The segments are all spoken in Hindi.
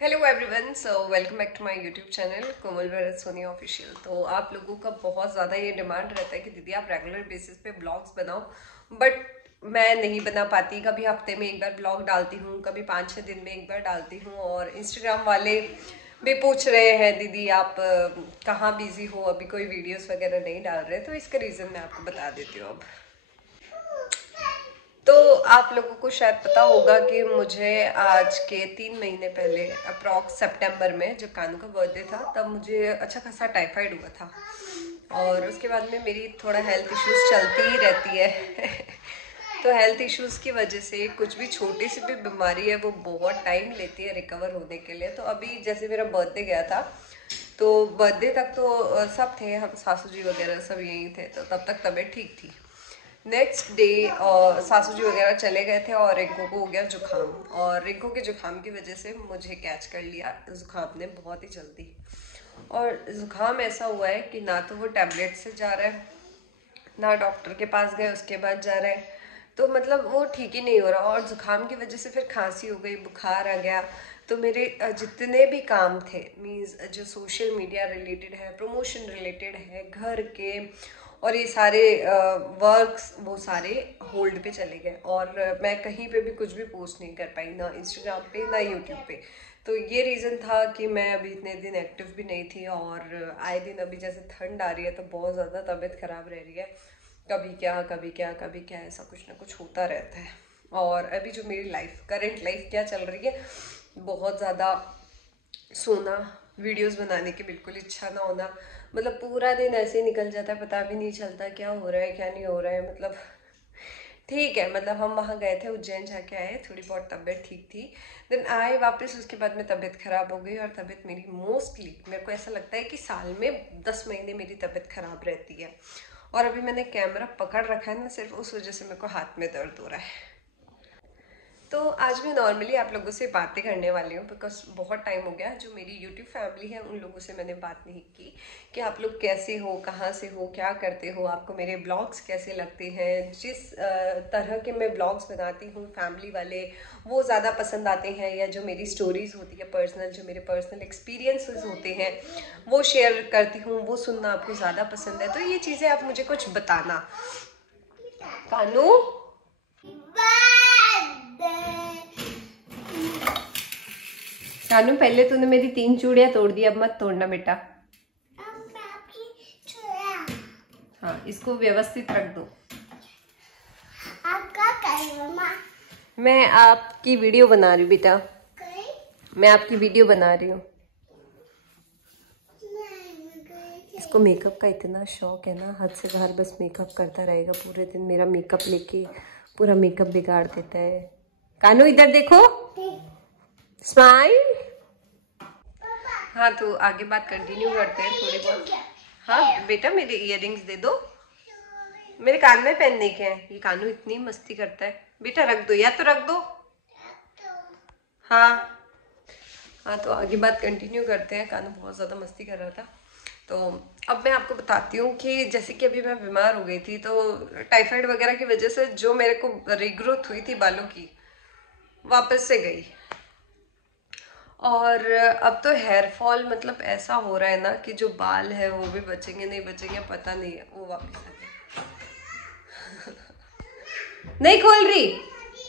Hello everyone, so welcome back to my YouTube channel Komal Bharat Soni official. तो आप लोगों का बहुत ज़्यादा ये डिमांड रहता है कि दीदी आप रेगुलर बेसिस पे ब्लॉग्स बनाओ, बट मैं नहीं बना पाती। कभी हफ्ते में एक बार ब्लॉग डालती हूँ, कभी 5-6 दिन में एक बार डालती हूँ। और इंस्टाग्राम वाले भी पूछ रहे हैं दीदी आप कहाँ बिजी हो, अभी कोई वीडियोस वगैरह नहीं डाल रहे। तो इसका रीज़न मैं आपको बता देती हूँ अब। तो आप लोगों को शायद पता होगा कि मुझे आज के 3 महीने पहले अप्रॉक्स सितंबर में जब कानू का बर्थडे था, तब मुझे अच्छा खासा टाइफाइड हुआ था। और उसके बाद में मेरी थोड़ा हेल्थ इश्यूज चलती ही रहती है। तो हेल्थ इश्यूज की वजह से कुछ भी छोटी सी भी बीमारी है वो बहुत टाइम लेती है रिकवर होने के लिए। तो अभी जैसे मेरा बर्थडे गया था, तो बर्थडे तक तो सब थे, हम सासू जी वगैरह सब यहीं थे, तो तब तक तबीयत ठीक थी। नेक्स्ट डे सासू जी वगैरह चले गए थे और रिंकू को हो गया जुकाम। और रिंकू के जुकाम की वजह से मुझे कैच कर लिया जुकाम ने बहुत ही जल्दी। और जुकाम ऐसा हुआ है कि ना तो वो टैबलेट से जा रहा है, ना डॉक्टर के पास गए उसके बाद जा रहे हैं। तो मतलब वो ठीक ही नहीं हो रहा। और जुकाम की वजह से फिर खांसी हो गई, बुखार आ गया। तो मेरे जितने भी काम थे, मीन्स जो सोशल मीडिया रिलेटेड है, प्रमोशन रिलेटेड है, घर के और ये सारे वर्क्स, वो सारे होल्ड पे चले गए। और मैं कहीं पे भी कुछ भी पोस्ट नहीं कर पाई, ना इंस्टाग्राम पे ना यूट्यूब पे। तो ये रीज़न था कि मैं अभी इतने दिन एक्टिव भी नहीं थी। और आए दिन अभी जैसे ठंड आ रही है तो बहुत ज़्यादा तबीयत ख़राब रह रही है। कभी क्या कभी क्या कभी क्या, ऐसा कुछ ना कुछ होता रहता है। और अभी जो मेरी लाइफ, करंट लाइफ क्या चल रही है, बहुत ज़्यादा सोना, वीडियोस बनाने की बिल्कुल इच्छा ना होना, मतलब पूरा दिन ऐसे ही निकल जाता है, पता भी नहीं चलता क्या हो रहा है क्या नहीं हो रहा है। मतलब ठीक है, मतलब हम वहाँ गए थे, उज्जैन जाके आए, थोड़ी बहुत तबीयत ठीक थी। देन आए वापस, उसके बाद में तबीयत खराब हो गई। और तबीयत मेरी मोस्टली, मेरे को ऐसा लगता है कि साल में 10 महीने मेरी तबीयत खराब रहती है। और अभी मैंने कैमरा पकड़ रखा है ना, सिर्फ उस वजह से मेरे को हाथ में दर्द हो रहा है। तो आज मैं नॉर्मली आप लोगों से बातें करने वाली हूँ, बिकॉज बहुत टाइम हो गया जो मेरी यूट्यूब फैमिली है उन लोगों से मैंने बात नहीं की कि आप लोग कैसे हो, कहाँ से हो, क्या करते हो, आपको मेरे ब्लॉग्स कैसे लगते हैं। जिस तरह के मैं ब्लॉग्स बनाती हूँ फैमिली वाले, वो ज़्यादा पसंद आते हैं, या जो मेरी स्टोरीज़ होती है पर्सनल, जो मेरे पर्सनल एक्सपीरियंसेस होते हैं वो शेयर करती हूँ, वो सुनना आपको ज़्यादा पसंद है। तो ये चीज़ें आप मुझे कुछ बताना। कानू, कानू पहले तूने मेरी 3 चूड़ियां तोड़ दी, अब मत तोड़ना बेटा। हाँ, इसको व्यवस्थित रख दो। आप क्या कर रहे हो माँ? मैं आपकी वीडियो बना रही हूँ बेटा, मैं आपकी वीडियो बना रही हूँ। इसको मेकअप का इतना शौक है ना, हद से बाहर, बस मेकअप करता रहेगा पूरे दिन। मेरा मेकअप लेके पूरा मेकअप बिगाड़ देता है। कानू इधर देखो, स्माइल। हाँ, तो आगे बात कंटिन्यू करते हैं थोड़ी बहुत। हाँ बेटा, मेरे इयररिंग्स दे दो, मेरे कान में पहनने के हैं। ये कानू इतनी मस्ती करता है बेटा, रख दो, या तो रख दो। हाँ हाँ, तो आगे बात कंटिन्यू करते हैं। कानू बहुत ज़्यादा मस्ती कर रहा था। तो अब मैं आपको बताती हूँ कि जैसे कि अभी मैं बीमार हो गई थी, तो टाइफाइड वगैरह की वजह से जो मेरे को रिग्रोथ हुई थी बालों की, वापस से गई। और अब तो हेयर फॉल मतलब ऐसा हो रहा है ना कि जो बाल है वो भी बचेंगे नहीं बचेंगे पता नहीं है, वो वापस आ गए। नहीं खोल रही।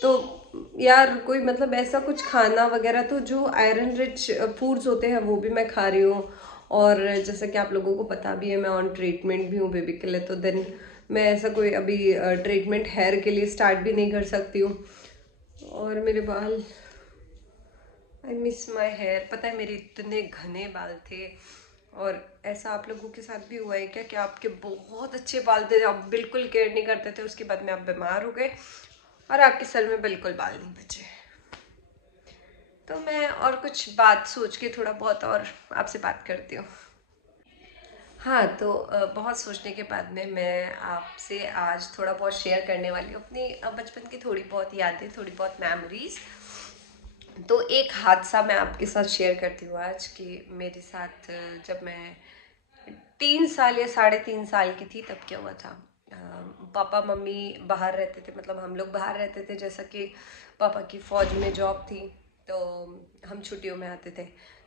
तो यार कोई मतलब ऐसा कुछ खाना वगैरह, तो जो आयरन रिच फूड्स होते हैं वो भी मैं खा रही हूँ। और जैसा कि आप लोगों को पता भी है, मैं ऑन ट्रीटमेंट भी हूँ बेबी के लिए। तो देन मैं ऐसा कोई अभी ट्रीटमेंट हेयर के लिए स्टार्ट भी नहीं कर सकती हूँ। और मेरे बाल, आई मिस माई हेयर। पता है मेरे इतने घने बाल थे। और ऐसा आप लोगों के साथ भी हुआ है क्या कि आपके बहुत अच्छे बाल थे, आप बिल्कुल केयर नहीं करते थे, उसके बाद में आप बीमार हो गए और आपके सर में बिल्कुल बाल नहीं बचे। तो मैं और कुछ बात सोच के थोड़ा बहुत और आपसे बात करती हूँ। हाँ, तो बहुत सोचने के बाद में मैं आपसे आज थोड़ा बहुत शेयर करने वाली हूँ अपनी बचपन की थोड़ी बहुत यादें, थोड़ी बहुत मेमोरीज। तो एक हादसा मैं आपके साथ शेयर करती हूँ आज कि मेरे साथ जब मैं 3 साल या 3.5 साल की थी तब क्या हुआ था। पापा मम्मी बाहर रहते थे, मतलब हम लोग बाहर रहते थे, जैसा कि पापा की फौज में जॉब थी। तो हम छुट्टियों में आते थे।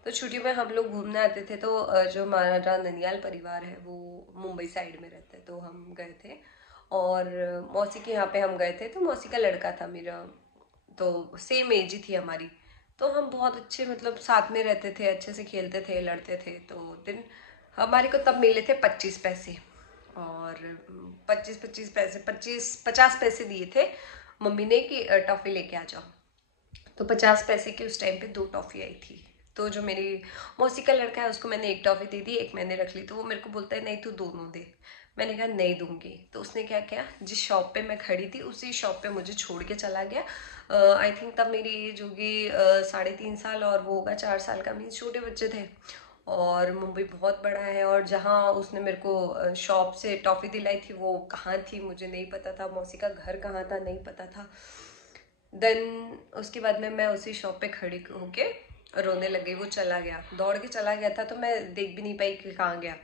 तो छुट्टियों में हम लोग घूमने आते थे। तो जो हमारा ननियाल परिवार है वो मुंबई साइड में रहता है, तो हम गए थे और मौसी के यहाँ पे हम गए थे। तो मौसी का लड़का था मेरा, तो सेम एज ही थी हमारी। तो हम बहुत अच्छे मतलब साथ में रहते थे, अच्छे से खेलते थे, लड़ते थे। तो दिन हमारे को तब मिले थे 25 पैसे, और 25 पैसे 50 पैसे दिए थे मम्मी ने कि टॉफ़ी लेके आ जाओ। तो 50 पैसे की उस टाइम पे 2 टॉफ़ी आई थी। तो जो मेरी मौसी का लड़का है उसको मैंने 1 टॉफ़ी दे दी, 1 मैंने रख ली। तो वो मेरे को बोलता है नहीं तू दोनों दे। मैंने कहा नहीं दूंगी। तो उसने क्या किया, जिस शॉप पे मैं खड़ी थी उसी शॉप पे मुझे छोड़ के चला गया। आई थिंक तब मेरी एज होगी 3.5 साल और वो होगा 4 साल का, मीन्स छोटे बच्चे थे। और मुंबई बहुत बड़ा है, और जहाँ उसने मेरे को शॉप से टॉफ़ी दिलाई थी वो कहाँ थी मुझे नहीं पता था, मौसी का घर कहाँ था नहीं पता था। देन उसके बाद में मैं उसी शॉप पे खड़ी होके रोने लगी। वो चला गया, दौड़ के चला गया था, तो मैं देख भी नहीं पाई कि कहाँ गया।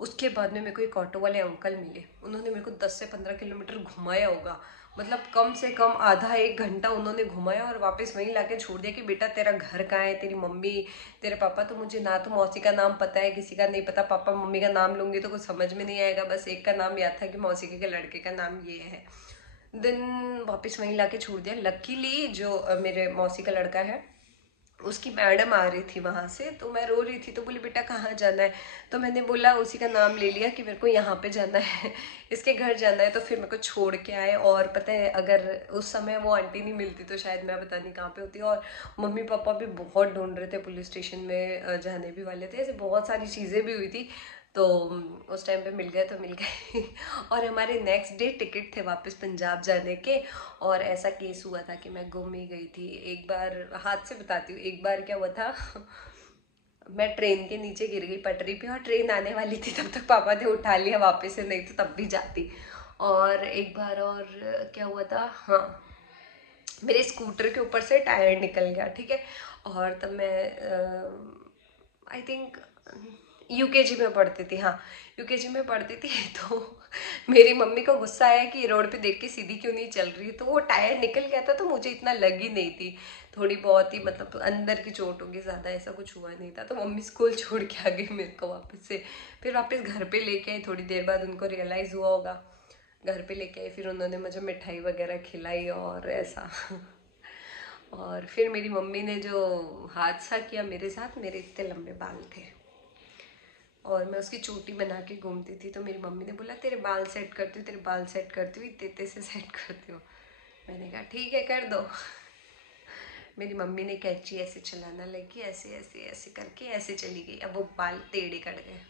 उसके बाद में मेरे को एक ऑटो वाले अंकल मिले, उन्होंने मेरे को 10 से 15 किलोमीटर घुमाया होगा, मतलब कम से कम आधा 1 घंटा उन्होंने घुमाया और वापस वहीं लाके छोड़ दिया कि बेटा तेरा घर कहाँ है, तेरी मम्मी तेरे पापा। तो मुझे ना तो मौसी का नाम पता है, किसी का नहीं पता। पापा मम्मी का नाम लूँगी तो कुछ समझ में नहीं आएगा, बस एक का नाम याद था कि मौसी के लड़के का नाम ये है। दिन वापस वहीं लाके छोड़ दिया। लकीली जो मेरे मौसी का लड़का है उसकी मैडम आ रही थी वहाँ से, तो मैं रो रही थी। तो बोली बेटा कहाँ जाना है, तो मैंने बोला उसी का नाम ले लिया कि मेरे को यहाँ पे जाना है, इसके घर जाना है। तो फिर मेरे को छोड़ के आए। और पता है अगर उस समय वो आंटी नहीं मिलती तो शायद मैं पता नहीं कहाँ पे होती। और मम्मी पापा भी बहुत ढूंढ रहे थे, पुलिस स्टेशन में जाने भी वाले थे, ऐसे बहुत सारी चीज़ें भी हुई थी। तो उस टाइम पे मिल गए तो मिल गए। और हमारे नेक्स्ट डे टिकट थे वापस पंजाब जाने के। और ऐसा केस हुआ था कि मैं गुम ही गई थी। एक बार हाथ से बताती हूँ, एक बार क्या हुआ था मैं ट्रेन के नीचे गिर गई पटरी पे, और ट्रेन आने वाली थी, तब तक पापा ने उठा लिया वापस से, नहीं तो तब भी जाती। और एक बार और क्या हुआ था, हाँ मेरे स्कूटर के ऊपर से टायर निकल गया, ठीक है। और तब मैं आई थिंक यूकेजी में पढ़ती थी, हाँ यूकेजी में पढ़ती थी। तो मेरी मम्मी को गुस्सा आया कि रोड पे देख के सीधी क्यों नहीं चल रही। तो वो टायर निकल गया था, तो मुझे इतना लगी नहीं थी, थोड़ी बहुत ही मतलब अंदर की चोट होगी, ज़्यादा ऐसा कुछ हुआ नहीं था। तो मम्मी स्कूल छोड़ के आ गई मेरे को वापस से। फिर वापस घर पे लेके आई, थोड़ी देर बाद उनको रियलाइज़ हुआ होगा, घर पे लेके आई। फिर उन्होंने मुझे मिठाई वगैरह खिलाई और ऐसा। और फिर मेरी मम्मी ने जो हादसा किया मेरे साथ, मेरे इतने लंबे बाल थे और मैं उसकी चोटी बना के घूमती थी। तो मेरी मम्मी ने बोला तेरे बाल सेट करती हूँ, तेरे बाल सेट करती हूँ, इतने से सेट करती हूँ। मैंने कहा ठीक है कर दो। मेरी मम्मी ने कैंची ऐसे चलाना लगी, ऐसे ऐसे ऐसे करके ऐसे चली गई। अब वो बाल टेढ़े कट गए।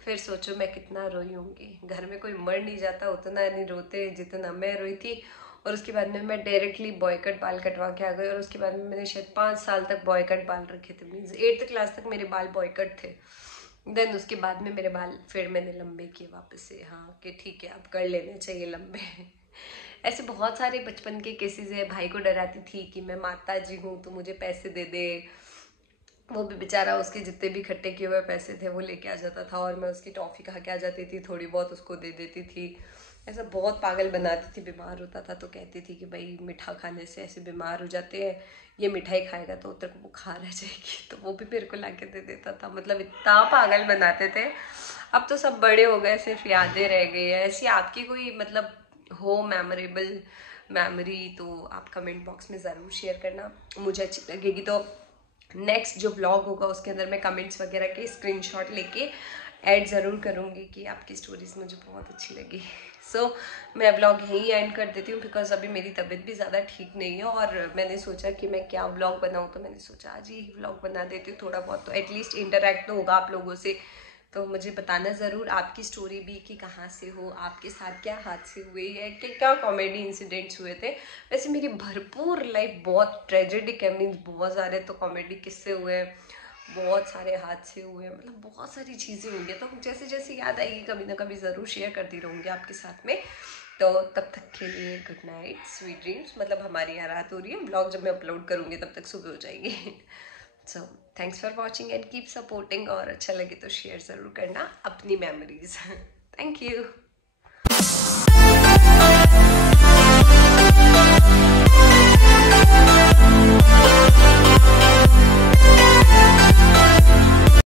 फिर सोचो मैं कितना रोई होंगी। घर में कोई मर नहीं जाता उतना नहीं रोते जितना मैं रोई थी। और उसके बाद में मैं डायरेक्टली बॉय कट बाल कटवा के आ गई। और उसके बाद में मैंने शायद 5 साल तक बॉय कट बाल रखे थे, मीन्स 8th क्लास तक मेरे बाल बॉय कट थे। देन उसके बाद में मेरे बाल फिर मैंने लंबे किए वापस से, हाँ कि ठीक है अब कर लेने चाहिए लंबे। ऐसे बहुत सारे बचपन के केसेस है। भाई को डराती थी कि मैं माता जी हूँ तो मुझे पैसे दे दे। वो भी बेचारा उसके जितने भी इकट्ठे किए हुए पैसे थे वो लेके आ जाता था, और मैं उसकी टॉफ़ी खा के आ जाती थी, थोड़ी बहुत उसको दे देती थी। ऐसा बहुत पागल बनाती थी। बीमार होता था तो कहती थी कि भाई मीठा खाने से ऐसे बीमार हो जाते हैं, ये मिठाई खाएगा तो तेरे को बुखार आ जाएगी। तो वो भी मेरे को ला के दे देता था। मतलब इतना पागल बनाते थे। अब तो सब बड़े हो गए, सिर्फ यादें रह गई है। ऐसी आपकी कोई मतलब हो मेमोरेबल मेमोरी तो आप कमेंट बॉक्स में ज़रूर शेयर करना, मुझे अच्छी लगेगी। तो नेक्स्ट जो ब्लॉग होगा उसके अंदर मैं कमेंट्स वगैरह के स्क्रीनशॉट लेके ऐड ज़रूर करूँगी कि आपकी स्टोरीज मुझे बहुत अच्छी लगी। सो मैं ब्लॉग यहीं एंड कर देती हूँ, बिकॉज अभी मेरी तबीयत भी ज़्यादा ठीक नहीं है। और मैंने सोचा कि मैं क्या ब्लॉग बनाऊँ, तो मैंने सोचा आज ही ब्लॉग बना देती हूँ। थोड़ा बहुत तो एटलीस्ट इंटरेक्ट तो होगा आप लोगों से। तो मुझे बताना ज़रूर आपकी स्टोरी भी कि कहाँ से हो, आपके साथ क्या हादसे हुए हैं, कि क्या कॉमेडी इंसिडेंट्स हुए थे। वैसे मेरी भरपूर लाइफ बहुत ट्रेजेडिक है, मीन्स बहुत सारे तो कॉमेडी किस्से हुए हैं, बहुत सारे हादसे हुए हैं, मतलब बहुत सारी चीज़ें हुई हैं। तो जैसे जैसे याद आएगी कभी ना कभी ज़रूर शेयर करती रहूँगी आपके साथ में। तो तब तक के लिए गुड नाइट, स्वीट ड्रीम्स। मतलब हमारी यहाँ रात हो रही है, ब्लॉग जब मैं अपलोड करूँगी तब तक सुबह हो जाएगी। So thanks for watching and keep supporting. और अच्छा लगे तो शेयर ज़रूर करना अपनी मेमोरीज। Thank you. है।